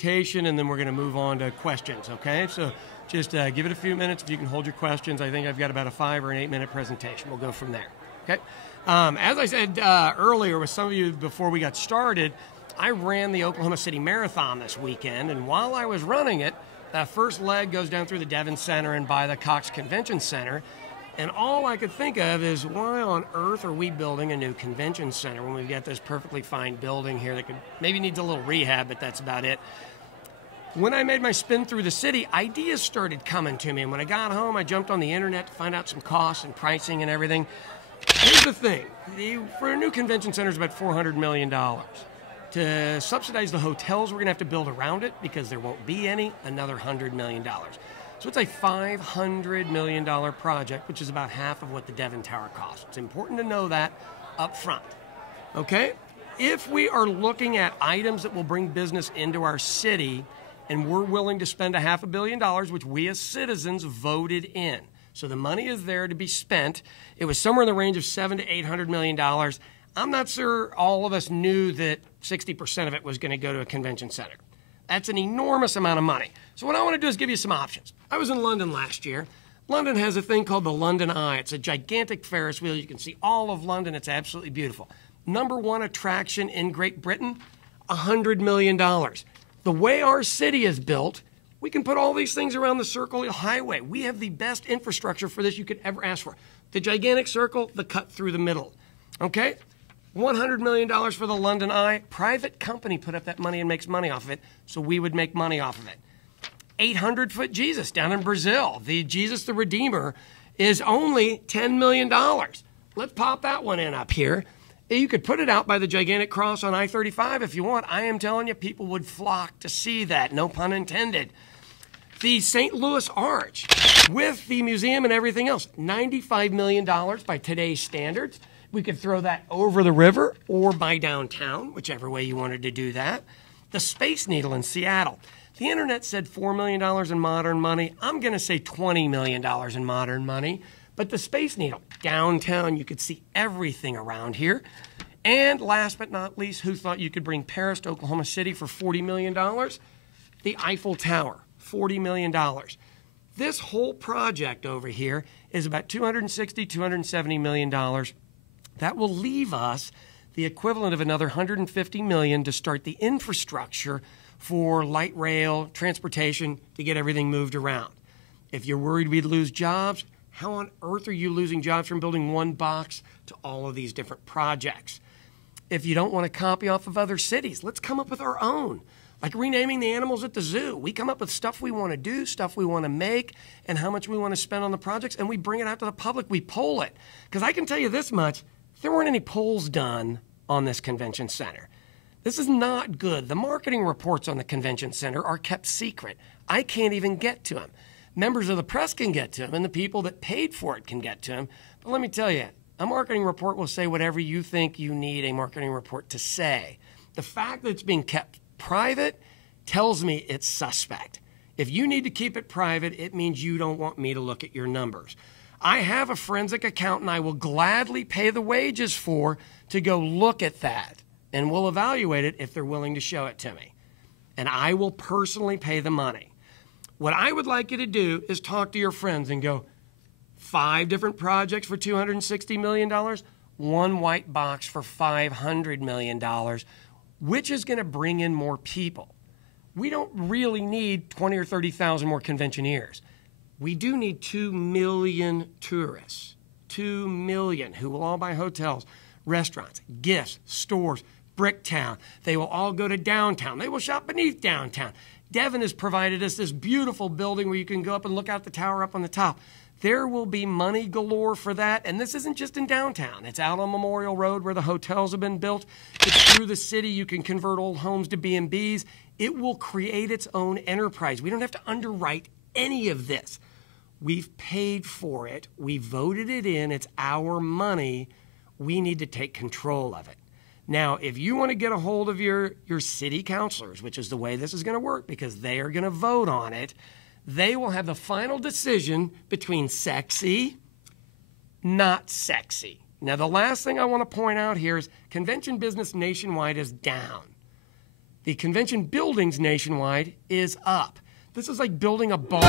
And then we're going to move on to questions, okay? So just give it a few minutes if you can hold your questions. I think I've got about a 5 or an 8 minute presentation. We'll go from there, okay? As I said earlier with some of you before we got started, I ran the Oklahoma City Marathon this weekend, and while I was running it, that first leg goes down through the Devon Center and by the Cox Convention Center, and all I could think of is, why on earth are we building a new convention center when we've got this perfectly fine building here that could maybe needs a little rehab, but that's about it. When I made my spin through the city, ideas started coming to me, and when I got home, I jumped on the internet to find out some costs and pricing and everything. Here's the thing. For a new convention center, it's about $400 million. To subsidize the hotels we're going to have to build around it, because there won't be any, another $100 million. So it's a $500 million project, which is about half of what the Devon Tower costs. It's important to know that up front, okay? If we are looking at items that will bring business into our city, and we're willing to spend $500 million, which we as citizens voted in. So the money is there to be spent. It was somewhere in the range of $700 to $800 million. I'm not sure all of us knew that 60% of it was going to go to a convention center. That's an enormous amount of money. So what I want to do is give you some options. I was in London last year. London has a thing called the London Eye. It's a gigantic Ferris wheel. You can see all of London. It's absolutely beautiful. Number one attraction in Great Britain, $100 million. The way our city is built, we can put all these things around the Circle Highway. We have the best infrastructure for this you could ever ask for. The gigantic circle, the cut through the middle. Okay? $100 million for the London Eye. Private company put up that money and makes money off of it, so we would make money off of it. 800-foot Jesus down in Brazil. The Jesus the Redeemer is only $10 million. Let's pop that one in up here. You could put it out by the gigantic cross on I-35 if you want. I am telling you, people would flock to see that, no pun intended. The St. Louis Arch, with the museum and everything else, $95 million by today's standards. We could throw that over the river or by downtown, whichever way you wanted to do that. The Space Needle in Seattle. The internet said $4 million in modern money. I'm going to say $20 million in modern money. But the Space Needle, downtown, you could see everything around here. And last but not least, who thought you could bring Paris to Oklahoma City for $40 million? The Eiffel Tower, $40 million. This whole project over here is about $260, $270 million. That will leave us the equivalent of another $150 million to start the infrastructure for light rail, transportation, to get everything moved around. If you're worried we'd lose jobs, how on earth are you losing jobs from building one box to all of these different projects? If you don't want to copy off of other cities, let's come up with our own. Like renaming the animals at the zoo. We come up with stuff we want to do, stuff we want to make, and how much we want to spend on the projects, and we bring it out to the public. We poll it. Because I can tell you this much, there weren't any polls done on this convention center. This is not good. The marketing reports on the convention center are kept secret. I can't even get to them. Members of the press can get to them, and the people that paid for it can get to them. But let me tell you, a marketing report will say whatever you think you need a marketing report to say. The fact that it's being kept private tells me it's suspect. If you need to keep it private, it means you don't want me to look at your numbers. I have a forensic accountant I will gladly pay the wages for to go look at that, and we'll evaluate it if they're willing to show it to me. And I will personally pay the money. What I would like you to do is talk to your friends and go, 5 different projects for $260 million, one white box for $500 million. Which is going to bring in more people? We don't really need 20 or 30,000 more conventioneers. We do need 2 million tourists, 2 million, who will all buy hotels, restaurants, gifts, stores, Bricktown. They will all go to downtown. They will shop beneath downtown. Devon has provided us this beautiful building where you can go up and look out the tower up on the top. There will be money galore for that, and this isn't just in downtown. It's out on Memorial Road where the hotels have been built. It's through the city. You can convert old homes to B&Bs. It will create its own enterprise. We don't have to underwrite any of this. We've paid for it. We voted it in. It's our money. We need to take control of it. Now, if you want to get a hold of your city councilors, which is the way this is going to work because they are going to vote on it, they will have the final decision between sexy, not sexy. Now, the last thing I want to point out here is convention business nationwide is down. The convention buildings nationwide is up. This is like building a bar.